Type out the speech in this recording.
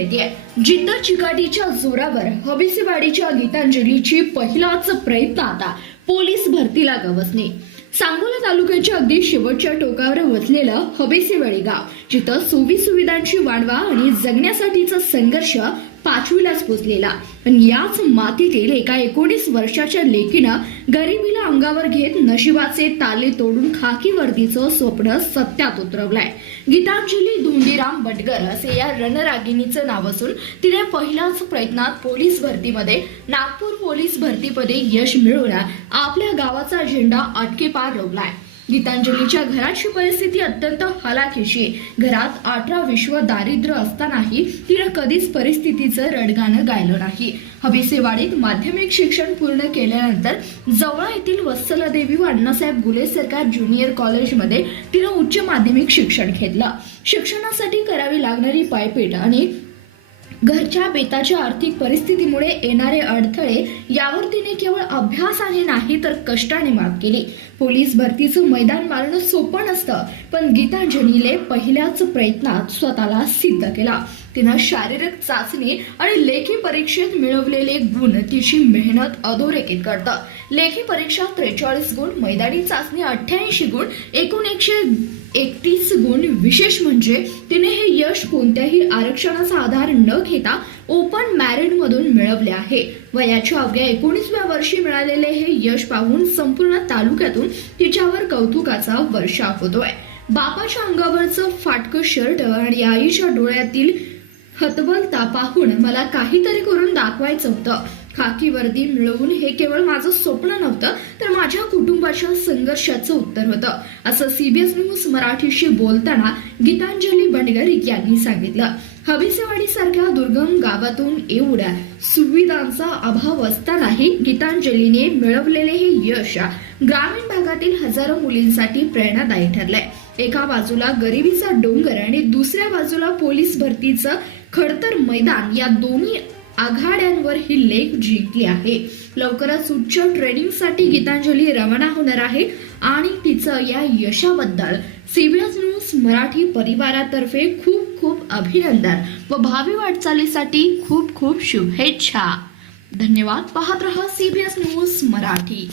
मिळते। जिद्द चिकाटीच्या जोरावर हबीसीवाडीच्या गीतांजलीची पहिलाच प्रयत्न आता पोलीस भरतीला गवसणे। सांगोला तालुक्याच्या अगदी शेवटच्या टोकावर वसलेलं हबीसीवाडी गाव, जिथं सुविधांची वाढवा आणि जगण्यासाठीचा संघर्ष पाचवीलाच पोचलेला। पण याच मातीतील एका 19 वर्षाच्या लेकीनं गरिबीला अंगावर घेत नशिबाचे ताले तोडून खाकी वर्दीचं स्वप्न सत्यात उतरवलंय। गीतांजली धोंडीराम बटगर असे या रणरागिणीचं नाव असून तिने पहिल्याच प्रयत्नात पोलीस भरतीमध्ये नागपूर पोलीस भरतीपदी यश मिळवून आपल्या गावाचा झेंडा अटकेपार रोवलाय। गीतांजलीच्या घराची परिस्थिती अत्यंत हलाखीची। घरात 18 विश्व दारिद्र्य असतानाही तिने कधीच परिस्थितीचं रडगाणं गायलं नाही। हबीसीवाडीत माध्यमिक शिक्षण पूर्ण केल्यानंतर जवळ येथील वत्सलादेवी व अण्णासाहेब गुले सरकार ज्युनियर कॉलेजमध्ये तिने उच्च माध्यमिक शिक्षण घेतलं। शिक्षणासाठी करावी लागणारी पायपीट आणि घरच्या बेताच्या आर्थिक परिस्थितीमुळे येणारे अडथळे यावर तिने केवळ अभ्यासाने नाही तर कष्टाने मात केली। पोलीस भरतीचं मैदान मारणं सोपं नसतं, पण गीतांजलीने पहिल्याच प्रयत्नात स्वतःला सिद्ध केला। तिनं शारीरिक चाचणी आणि लेखी परीक्षेत मिळवलेले गुण तिची मेहनत अधोरेखित करतात। लेखी परीक्षा 43 गुण, मैदानी चाचणी 88 गुण, एकूण 131 गुण। विशेष म्हणजे तिने हे यश कोणत्याही आरक्षणाचा आधार न घेता ओपन मॅरिट मधून मिळवले आहे। वयाच्या अवघ्या 19व्या वर्षी मिळालेले हे यश पाहून संपूर्ण तालुक्यातून तिच्यावर कौतुकाचा वर्षाव होतोय। बापाच्या अंगावरचं फाटकं शर्ट आणि आईच्या डोळ्यातील हतबलता पाहून मला काहीतरी करून दाखवायचं होतं। खाकी वर्दी मिळवून हे केवळ माझं स्वप्न नव्हतं, तर माझ्या कुटुंबाच्या संघर्षाचं उत्तर होतं, असं CBS न्यूज मराठीशी बोलताना गीतांजली बटगर यांनी सांगितलं। हबीसीवाडी सारख्या दुर्गम गावातून एवढ्या सुविधांचा अभाव असतानाही गीतांजलीने मिळवलेले हे यश ग्रामीण भागातील हजारो मुलींसाठी प्रेरणादायी ठरलंय। एका बाजूला गरिबीचा डोंगर आणि दुसऱ्या बाजूला पोलीस भरतीचं खडतर मैदान, या दोन्ही आघाड्यांवर ही लेख जिंकली आहे। लवकरच उच्च ट्रेनिंगसाठी गीतांजली रवाना होणार आहे आणि तिचं या यशाबद्दल CBS न्यूज मराठी परिवारातर्फे खूप खूप अभिनंदन व भावी वाटचालीसाठी खूप खूप शुभेच्छा। धन्यवाद। पाहत रहा CBS न्यूज मराठी।